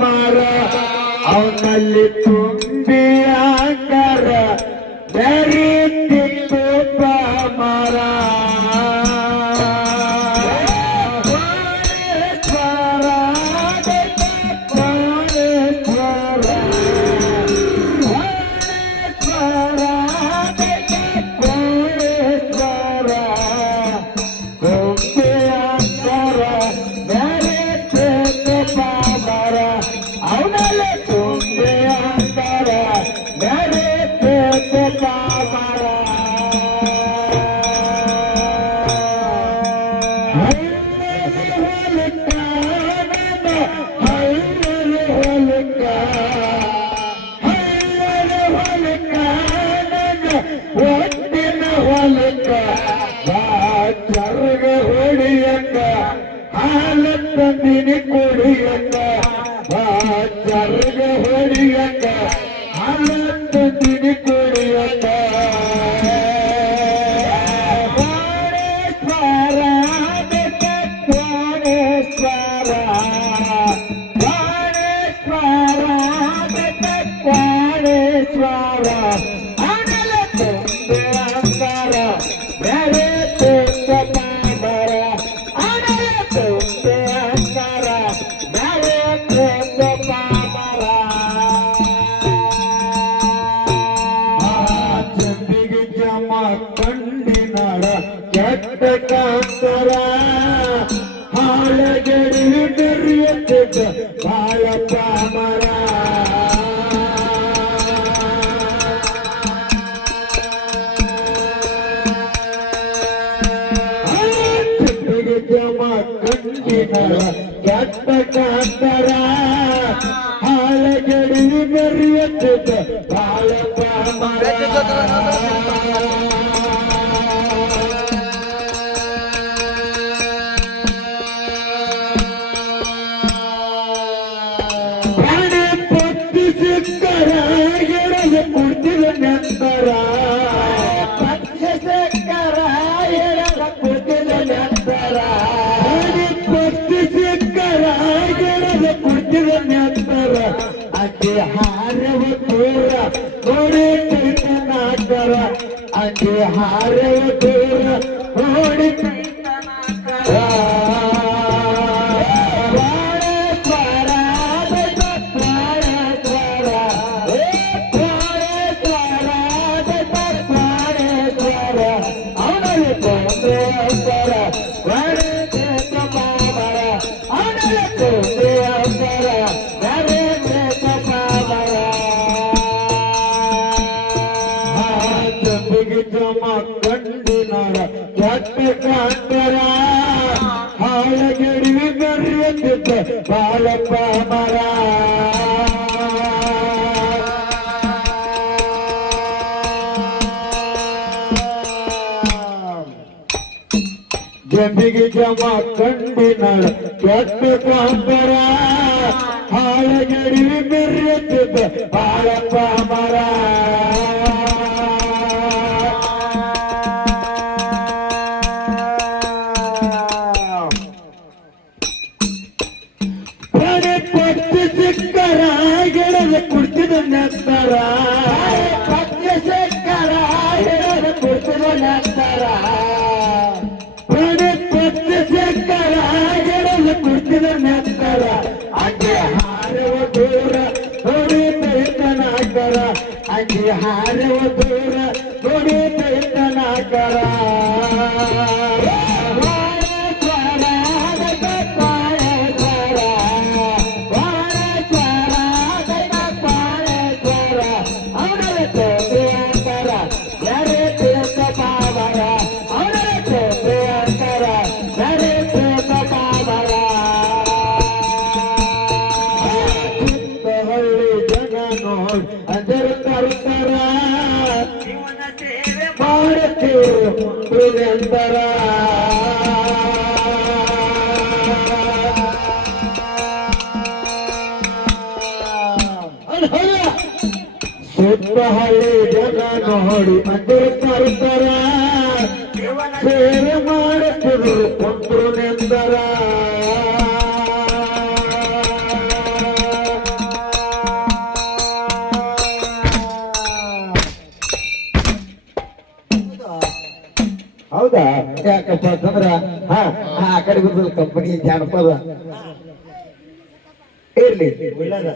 ಮರ ಅವನಲ್ಲಿ ತುಂಬಿ ಅಂಗರ ಬೆರೀತಿತ್ತು ಮರ ಕುಡಿಯಕ್ಕ ಚರ್ಗ ಹೊಡಿಯಕ್ಕ ಹಾಲತ್ತ ತಿನಿ ಕುಡಿಯಕ್ಕ ಕಂಡಿನಾಡ ಕೆಟ್ಟ ಕಾಂತರ ಹಾಳಗಡಿ ಬೆರಿಯತ್ತಿದ್ದ ಬಾಳ ಪಾಮರ ಜಮ ಕಂಡಿನಾಡ ಕೆಟ್ಟ ಕಾಂತರ ಹಾಳಗಡಿ ಬೆರಿಯತ್ತಿದ್ದ ಬಾಳ ಪಾಮರ ಕುಡ್ತಿದ ನಂತರ ಪಕ್ಷ ಸಕ್ಕರ ಎಳದ ಕುಡ್ತಿದ ನಂತರ ಪಕ್ಷ ಸಕ್ಕರ ಎಳದ ಕುಡ್ತಿದ ನಂತರ ಅಂಗೆ ಹಾರವ ದೂರ ನೋಡಿ ಕೈತನಾಕರ ಅಂಗೆ ಹಾರವ ದೂರ ನೋಡಿ ಕೈತನಾಕರ ಕಂಡಿನಾರ ಕೆಟ್ಟ ಕಾಂತರ ಹಾಳಗಡಿ ಬೆರೆಯುತ್ತಿದ್ದ ಬಾಳಪ್ಪ ಮರ ಜಂಬಿಗೆ ಜಮ ಕಂಡಿನಾರ ಕೆಟ್ಟ ಕಾಂತರ ಹಾಳಗಡಿ ಬೆರೆಯುತ್ತಿದ್ದ ಬಾಳಪ್ಪ ಮರ ಕುಡ್ತಿದ ನಂತರ ಪಕ್ಷ ಸಕ್ಕರ ಹೇಳದ ಕುಡ್ತಿದ ನಂತರ ಪಕ್ಷ ಸಕ್ಕರ ಹೇಳದ ಕುಡ್ತಿದ ನಂತರ ಅಂಗೆ ಹಾರವ ದೂರ ನೋಡಿ ಕೈತನಾಕರ ಅಂಗೆ ಹಾರವ ದೂರ ನೋಡಿ ಕೈತನಾಕರ ಅದರ ತರ್ತರ ಮಾಡುತ್ತೀರು ನಂತರ ಸುತ್ತ ಹಳ್ಳಿ ಜನ ನೋಡಿ ಅದರ ತರ್ತರ ಸೇವೆ ಮಾಡುತ್ತಿರು ಕೊಂಡ್ರು ನೆಂದರ ಹೌದಾ? ಯಾಕಪ್ಪ ಅಂತಂದ್ರ ಹಾ ಆ ಕಡೆ ಬರ್ತದ ಕಂಪನಿ ಜಾನಪದ ಇರ್ಲಿ ಒಳ್ಳೇದ.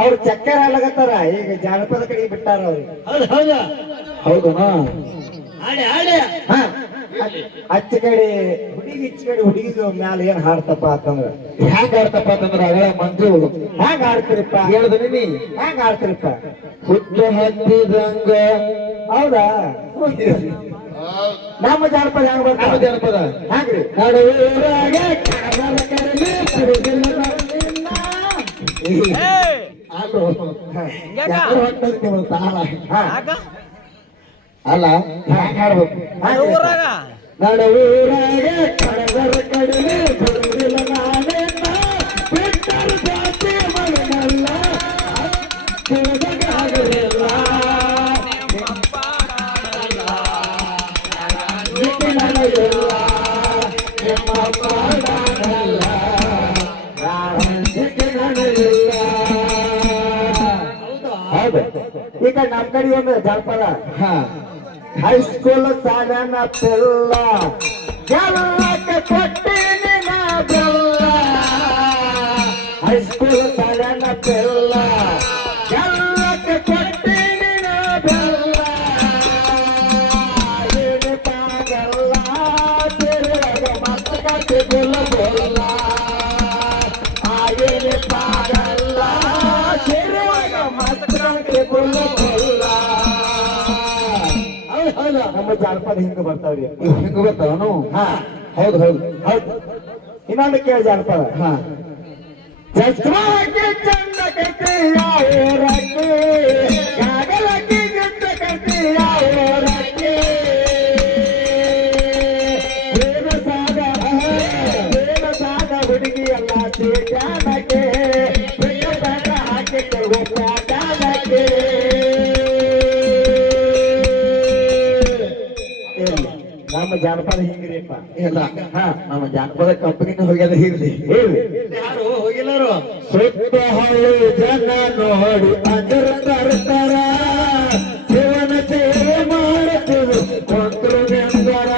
ಅವ್ರು ಚಕ್ಕರ್ ಹಾಲಾಗತ್ತಾರ ಈಗ ಜಾನಪದ ಕಡೆಗೆ ಬಿಟ್ಟಾರ ಅವ್ರಿಗೆ. ಹೌದು ಹೌದಾ? ಹೌದನಾ? ಆಡೆ ಆಡೆ. ಹಾ ಅಚ್ಚ ಕಡೆ ಹುಡುಗಿ ಇಚ್ಚ ಕಡೆ ಹುಡುಗಿಗೆ ಮ್ಯಾಲ ಏನ್ ಹಾಡ್ತಪ್ಪ ಅಂತಂದ್ರ ಹ್ಯಾಂಗ ಆಡ್ತಪ್ಪ ಅಂತಂದ್ರ ಅಗಳ ಮಂಜು ಹ್ಯಾಂಗ ಆಡ್ತಿರಪ್ಪ? ಹೇಳ್ದನಿ ನೀ ಹ್ಯಾಂಗ ಆಡ್ತಿರಪ್ಪ? ಹುಟ್ಟು ಹತ್ತಿದಂಗ. ಹೌದಾ? ನಮ್ಮ ಜಾನಪದ ಹೆಂಗ್ ನಮ್ಮ ಬರ್ತಾವ? ಜನಪದ ಹ್ಯಾಂಗ್ರಿ? ನಡುವೂರಾಗ ಕಡಲ ಕಡಲೆ ಕುಡಿದಿಲ್ಲ ನಿನ್ನ. ಅಲ್ಲೋ ಯಾರು ಹೊಂಟದ್ ನೀವು ತಾಳ. ಹಾ ಅಲ್ಲ ಹ್ಯಾಂಗ ಆಡ್ಬೇಕು? ನಡುವೂರಾಗ ಕಡಲ ಕಡಲೆ ಕುಡಿದಿಲ್ಲ ನಾನೆನ್ನ. ಬಿಟ್ಟರು ಜಾತಿ ಮಗನಲ್ಲ ಆಗಲಿಲ್ಲ. ಈಗ ನಮ್ ಕಡೆ ಒಂದು ಜಾನಪದ ಹಾ ಹೈಸ್ಕೂಲ್ ಸಾಲನ ಬೆಲ್ಲ ಗೆಲ್ಲಕ್ಕೆ ಕೊಟ್ಟಿನಿ ನಾ ಬೆಲ್ಲ. ಹೈಸ್ಕೂಲ್ ಸಾಲನ ಬೆಲ್ಲ ಗೆಲ್ಲಕ್ಕೆ ಕೊಟ್ಟಿನಿ ನಾ ಬೆಲ್ಲ. ಏನೇ ಪಾಗಲ್ಲ ತಿರುಗ ಮತ್ತ ಕಟ್ಟಿ ಬೆಲ್ಲ ಬೆಲ್ಲ. ಏನೇ ಪಾಗಲ್ಲ ತಿರುಗ ಮತ್ತ ಕಟ್ಟಿ ಬೆಲ್ಲ ಬೆಲ್ಲ. ನಮ್ಮ ಜಾನಪದ ಹಿಂಗ ಬರ್ತಾವ್ರಿ. ಹಿಂಗ ಬರ್ತಾವನು? ಹಾ ಹೌದು ಹೌದು ಹೌದು. ಇನ್ನೊಂದು ಕೇಳ ಜಾನಪದ. ಹಾ ಚಸ್ಮಾಕ್ಕೆ ಚಂದ ಕಟ್ಟಿಯ ಊರಕ್ಕೆ ಕಾಗಲಕ್ಕೆ ಗಂಡ ಕಟ್ಟಿಯ ಊರಕ್ಕೆ ಪ್ರೇಮ ಸಾಗ ಹುಡುಗಿ ಎಲ್ಲ ಸೀಟಾನಕ್ಕೆ ಹಾಕಿ ಪ್ಯಾಟಾನಕ್ಕೆ. ನಮ್ಮ ಜಾನಪದ ಹಿಂಗ್ರಿಪ್ಪ. ಇಲ್ಲ ಹಾ ನಮ್ಮ ಜಾನಪದ ಕಂಪನಿನ ಹೋಗ್ಯದ ಇರ್ಲಿ. ಯಾರು ಹೋಗಿಲ್ಲರು? ಸುತ್ತ ಹಳ್ಳಿ ಜನ ನೋಡಿ ಅಂಜರ ತರ್ತಾರ. ಶಿವನ ಸೇವೆ ಮಾಡುತ್ತೀವಿ ಕೊಂದ್ರು ನೆಂದರ.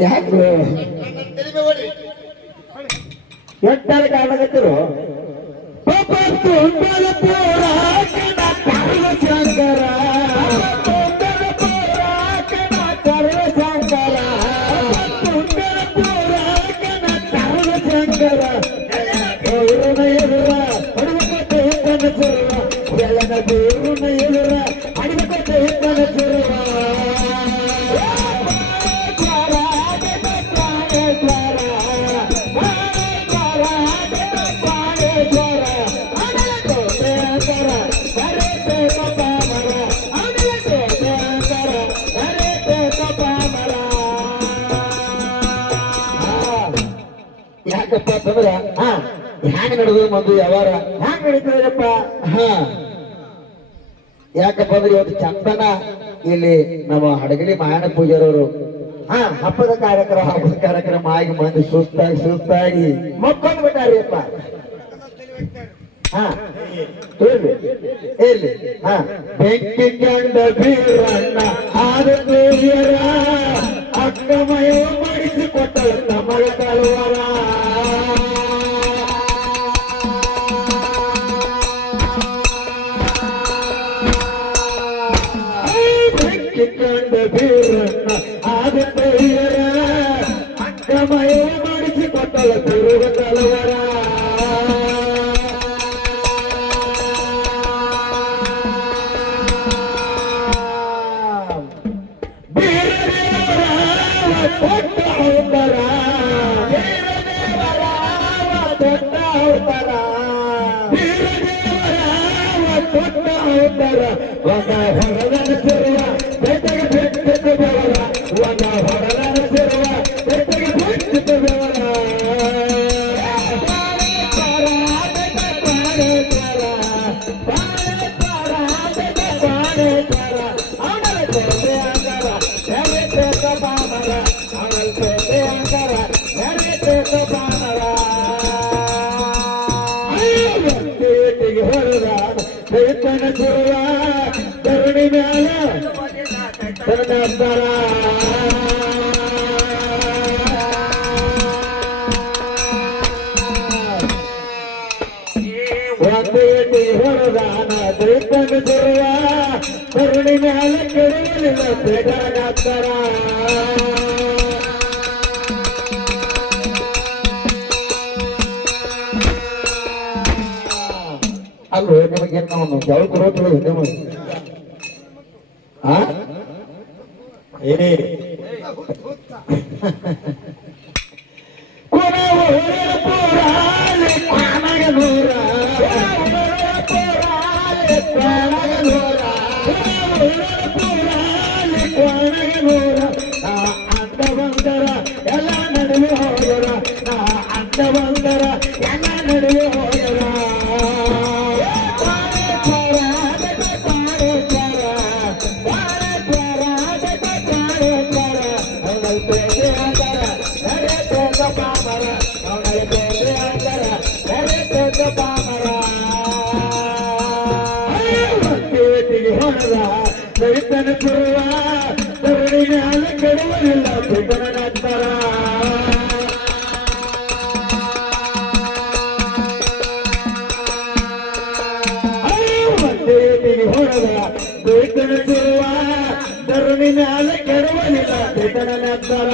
ಯಾಕೆ ಎಟ್ಟಾರ ಕಾಣಕತ್ತಿರು? ಪಾಪ ತುಂಡಲ ಪೋರಾಟನ ಕರ್ವ ಶಂಕರ. ತುಂಡಲ ಪೋರಾಟನ ಕರ್ವ ಶಂಕರ. ತುಂಡಲ ಪೋರಾಟನ ಕರ್ವ ಶಂಕರ. ದೇವರನ ಎದುರ ಅಡಿಮಕತೆ ಕನಸಿರುವ. ಎಲ್ಲನ ದೇವರನ ಎದುರ ಅಡಿಮಕತೆ ಕನಸಿರುವ. ಯಾಕಪ್ಪ ಅಂತಂದ್ರ ಹಾ ಹ್ಯಾಂಗ ನಡೆದು ಮಂದು ಯಾವಾರ. ಹ್ಯಾಂಗ ನಡೀತದಪ್ಪ? ಹಾ ಯಾಕಪ್ಪ ಅಂದ್ರೆ ಇವತ್ತು ಚಂದನ ಇಲ್ಲಿ ನಮ್ಮ ಹಡಗಲಿ ಮಾಯಣ್ಣ ಪೂಜಾರವರು ಹಾ ಹಬ್ಬದ ಕಾರ್ಯಕ್ರಮ ಹಬ್ಬದ ಕಾರ್ಯಕ್ರಮ ಆಗಿ ಮಂದಿ ಸುಸ್ತಾಗಿ ಮಕ್ಕೊಂಡ್ ಬಿಟ್ಟಾರಿಯಪ್ಪ. ಹಾ ಹೇಳಿ ಎಲ್ಲಿ ಹಾ ಬೆಂಕಿ ಕಂಡ ಬೀರಣ್ಣ ಆದ ದೇವಿಯರ ಅಕ್ಕಮಯ ಮಾಡಿಸಿಕೊಟ್ಟ ನಮಗ ಕಳುವರ. ಬೆಂಕಿ ಕಂಡ ಬೀರಣ್ಣ ಆದ ದೇವಿಯರ ಅಕ್ಕಮಯ ಮಾಡಿಸಿಕೊಟ್ಟಳ ತಿರುಗ ಕಳುವರ. ಒಂದ ಹೊರದನ ಸಿರುವ ಬೆಟ್ಟಗೆ ಬಿಟ್ಟಿದ್ದ ಬೆವರ. ಒಂದ ಹೊರದನ ಸಿರುವ ಬೆಟ್ಟಗೆ ಬಿಟ್ಟಿದ್ದ ಬೆವರ. ಅವನ ದೈತನ ಸುರುವ ಧರಣಿ ಮ್ಯಾಲ ಕರ್ನಾಟಕರ ಒಂದು ಎಟಿ ಹೊರದಾನ ದೈತನ ಸುರುವ ಧರಣಿ ಮ್ಯಾಲ ಕೆಡವಲಿಲ್ಲ ಕರ್ನಾಟಕರ ಅಲ್ವೇ ನಿಮಗೆ ನಾವು ಯಾವ ಕೊಡೋದು ನಿಮಗೆ ಏನೇ ಅಂತ ಬಂದರ ಎಲ್ಲ ನಡುವೆ ಹೋಗರ ಅಂತ ಬಂದರ ಎಲ್ಲ ನಡುವೆ ಹೋಗರ ದೈತನ ಸುರುವ ಧರಣಿ ಮ್ಯಾಲ ಕೆಡವಲಿಲ್ಲ ದೈತನ ನಂತರ ಹೊರದ ದೈತನ ಸುರುವ ಧರಣಿ ಮ್ಯಾಲ ಕೆಡವಲಿಲ್ಲ ದೈತನ ನಂತರ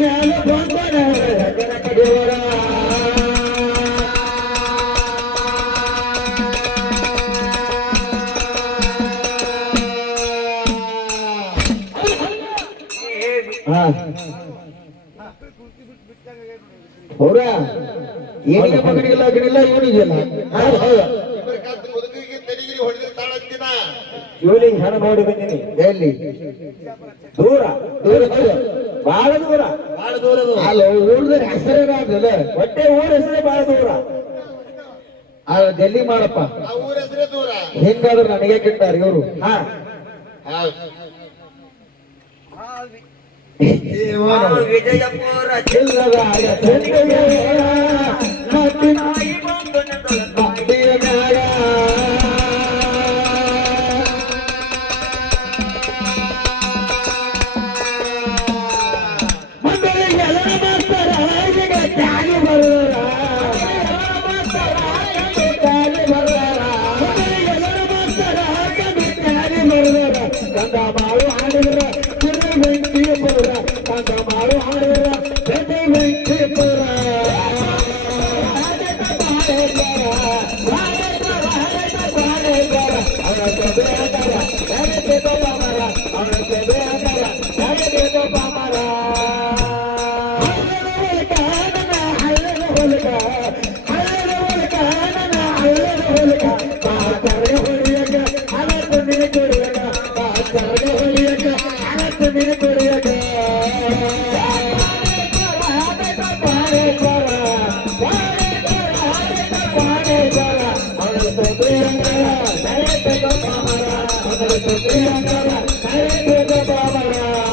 ಮ್ಯಾಲ ಬಂದನ ದೇವರ ಅವ್ರ ಏನಿಗೆ ಮಗನಿಗೆಲ್ಲ ಅಗಣಿಲ್ಲ ಇವನಿಗೆಲ್ಲ ಇವನಿಗೆ ಹಣ ನೋಡಿ ಬಂದಿನಿ ಎಲ್ಲಿ ದೂರ ದೂರ ಬಹಳ ದೂರ ಬಹಳ ದೂರ ಅಲ್ಲ ಊರದ ಹೆಸರೇನಾದ್ರಲ್ಲ ಹೊಟ್ಟೆ ಊರ ಹೆಸರೇ ಬಹಳ ದೂರ ಜಲ್ದಿ ಮಾಡಪ್ಪ ಊರ ಹೆಸರೇ ದೂರ ಹಿಂಗಾದ್ರೆ ನನಗೆ ಕೆಟ್ಟಾರ ಇವರು ವಿಜಯಪುರ ಚಿಲ್ಲರಾಯ ಕಂದ ಮಾಡು ಹಾಡಿದ್ರ ವೆಂಕಟೇಪುರ ಕಂದ ಮಾಡು ಹಾಡಿದ್ರ ವೆಂಕಟೇಪುರ Terima kasih.